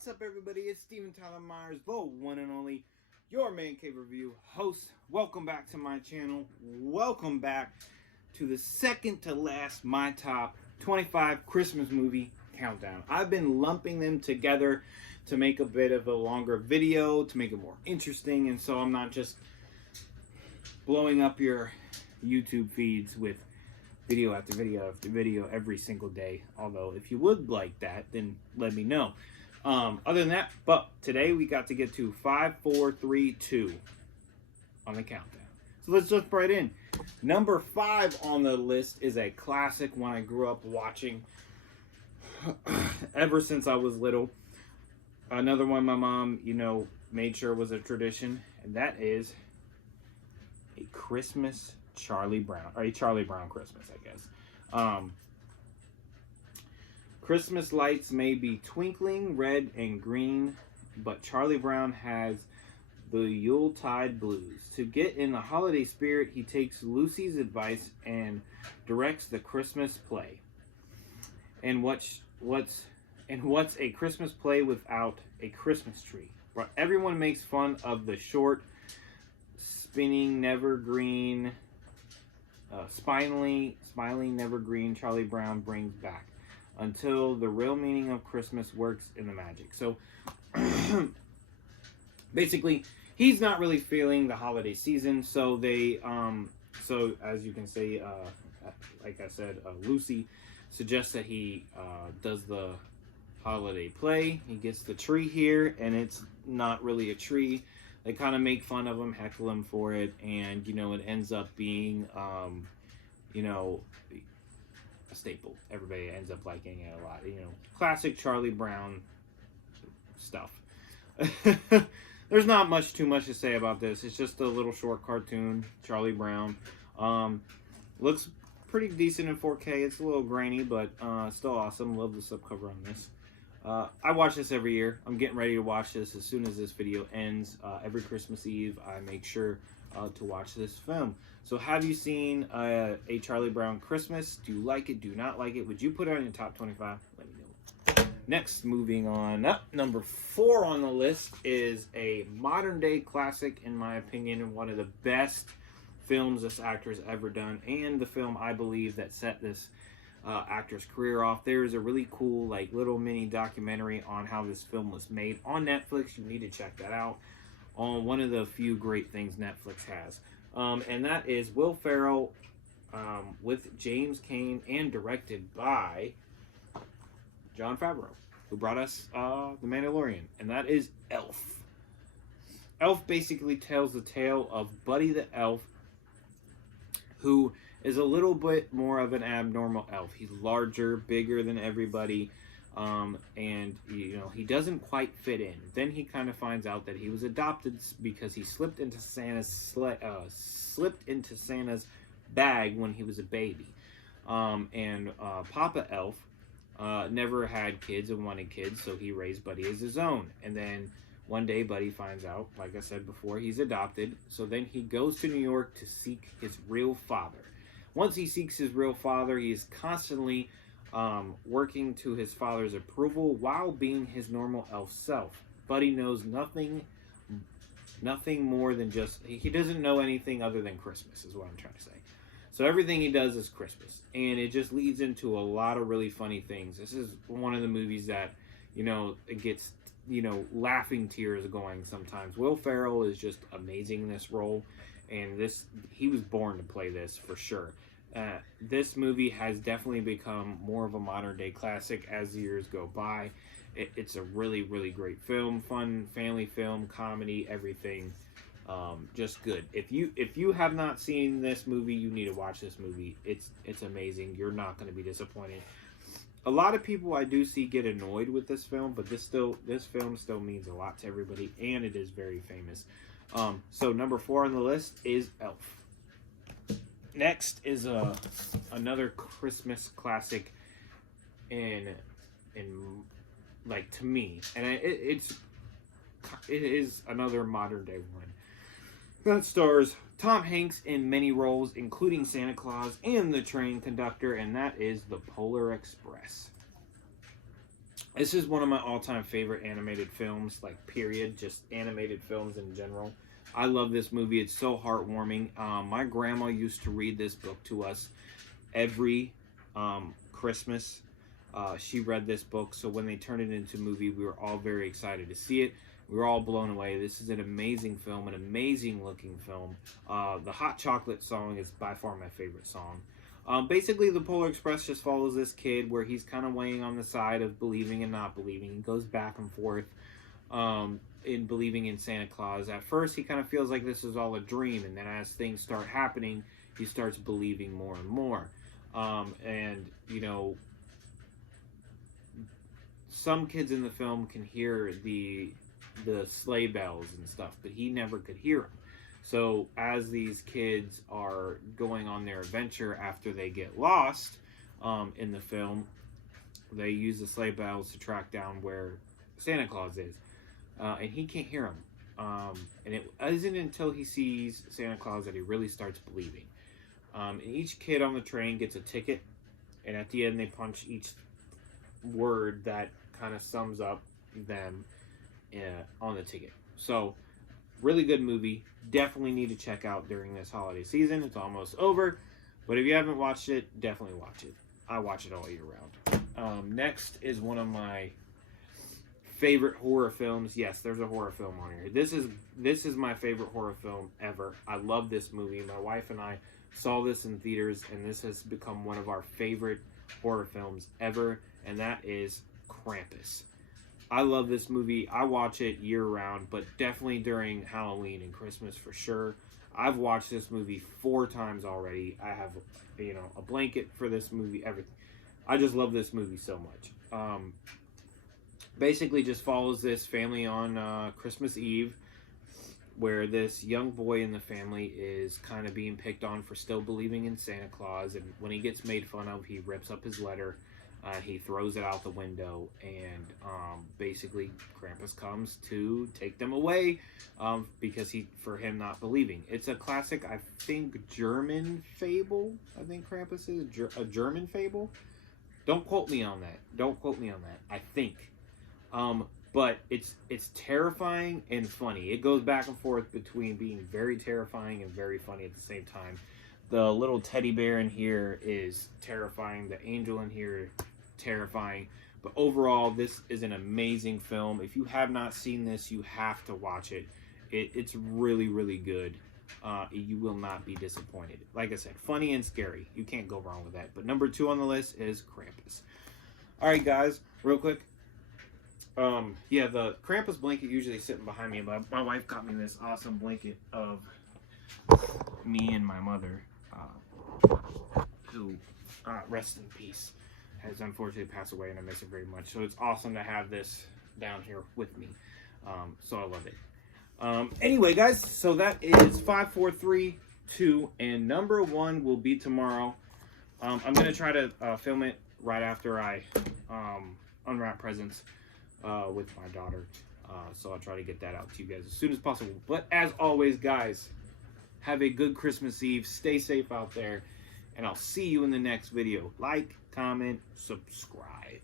What's up, everybody? It's Steven Tyler Myers, the one and only Your Man Cave Review host. Welcome back to my channel. Welcome back to the second to last My Top 25 Christmas Movie Countdown. I've been lumping them together to make a bit of a longer video, to make it more interesting, and so I'm not just blowing up your YouTube feeds with video after video after video every single day. Although, if you would like that, then let me know. Other than that, but today we got to get to 5, 4, 3, 2 on the countdown. So let's jump right in. Number 5 on the list is a classic one I grew up watching ever since I was little. Another one my mom, made sure was a tradition, and that is a Christmas Charlie Brown, or a Charlie Brown Christmas, I guess. Christmas lights may be twinkling red and green, but Charlie Brown has the Yuletide blues. To get in the holiday spirit, he takes Lucy's advice and directs the Christmas play. And what's a Christmas play without a Christmas tree? But everyone makes fun of the short, spinning, never-green, smiling, never-green Charlie Brown brings back, until the real meaning of Christmas works in the magic. So, basically, he's not really feeling the holiday season. So they, so as you can see, like I said, Lucy suggests that he does the holiday play. He gets the tree here, and it's not really a tree. They kind of make fun of him, heckle him for it, and it ends up being, a staple. Everybody ends up liking it a lot. Classic Charlie Brown stuff. There's not too much to say about this. It's just a little short cartoon, Charlie Brown. Looks pretty decent in 4K. It's a little grainy, but still awesome. Love the subcover on this. I watch this every year. I'm getting ready to watch this as soon as this video ends. Every Christmas Eve, I make sure to watch this film. So have you seen a Charlie Brown Christmas? Do you like it? Do you not like it? Would you put it on your top 25? Let me know. Next, moving on up, number 4 on the list is a modern day classic, in my opinion, and one of the best films this actor's ever done, and the film I believe that set this actor's career off. There's a really cool little mini documentary on how this film was made on Netflix. You need to check that out. On one of the few great things Netflix has. And that is Will Ferrell with James Cain and directed by Jon Favreau, who brought us The Mandalorian, and that is Elf. Elf basically tells the tale of Buddy the Elf, who is a little bit more of an abnormal elf. He's larger, bigger than everybody. And he doesn't quite fit in. Then he kind of finds out that he was adopted because he slipped into Santa's bag when he was a baby. And Papa Elf never had kids and wanted kids, so he raised Buddy as his own. And then one day Buddy finds out, like I said before, he's adopted. So then he goes to New York to seek his real father. Once he seeks his real father, he is constantly working to his father's approval while being his normal elf self. Buddy knows nothing more than just, he doesn't know anything other than Christmas, is what I'm trying to say. So everything he does is Christmas, and it just leads into a lot of really funny things. This is one of the movies that, it gets, laughing tears going sometimes. Will Ferrell is just amazing in this role, and he was born to play this for sure. This movie has definitely become more of a modern day classic as the years go by. It's a really, really great film, fun family film, comedy, everything, just good. If you have not seen this movie, you need to watch this movie. It's amazing. You're not going to be disappointed. A lot of people I do see get annoyed with this film, but this film still means a lot to everybody, and it is very famous. So number 4 on the list is Elf. Next is another Christmas classic in to me, and it is another modern day one that stars Tom Hanks in many roles, including Santa Claus and the train conductor, and that is The Polar Express. This is one of my all-time favorite animated films, like period, just animated films in general. I love this movie. It's so heartwarming. My grandma used to read this book to us every Christmas. She read this book, so when they turned it into a movie, we were all very excited to see it. We were all blown away. This is an amazing film, an amazing looking film. The Hot Chocolate song is by far my favorite song. Basically, the Polar Express just follows this kid where he's kind of weighing on the side of believing and not believing. He goes back and forth in believing in Santa Claus. At first, he kind of feels like this is all a dream, and then as things start happening, he starts believing more and more. And, you know, some kids in the film can hear the sleigh bells and stuff, but he never could hear them. So as these kids are going on their adventure after they get lost in the film, they use the sleigh bells to track down where Santa Claus is, and he can't hear them. And it isn't until he sees Santa Claus that he really starts believing. And each kid on the train gets a ticket, and at the end they punch each word that kind of sums up them on the ticket. So, really good movie. Definitely need to check out during this holiday season. It's almost over, but if you haven't watched it, definitely watch it. I watch it all year round. Next is one of my favorite horror films. Yes, there's a horror film on here. This is my favorite horror film ever. I love this movie. My wife and I saw this in theaters, and this has become one of our favorite horror films ever, and that is Krampus. I love this movie. I watch it year round, but definitely during Halloween and Christmas for sure. I've watched this movie 4 times already. I have, you know, a blanket for this movie, everything. I just love this movie so much. Basically just follows this family on Christmas Eve, where this young boy in the family is kind of being picked on for still believing in Santa Claus, and when he gets made fun of, he rips up his letter. He throws it out the window, and basically Krampus comes to take them away because for him not believing. It's a classic, I think, German fable. I think Krampus is a German fable. Don't quote me on that. Don't quote me on that. I think. But it's terrifying and funny. It goes back and forth between being very terrifying and very funny at the same time. The little teddy bear in here is terrifying. The angel in here, terrifying. But overall, this is an amazing film. If you have not seen this, you have to watch it. It's really, really good. You will not be disappointed. Like I said, funny and scary. You can't go wrong with that. But number 2 on the list is Krampus. All right, guys, real quick. Yeah, the Krampus blanket usually sitting behind me, but my wife got me this awesome blanket of me and my mother, who, rest in peace, has unfortunately passed away, and I miss her very much. So it's awesome to have this down here with me. So I love it. Anyway, guys, so that is 5, 4, 3, 2, and number 1 will be tomorrow. I'm going to try to film it right after I unwrap presents with my daughter. So I'll try to get that out to you guys as soon as possible. But as always, guys, have a good Christmas Eve. Stay safe out there. And I'll see you in the next video. Like, comment, subscribe.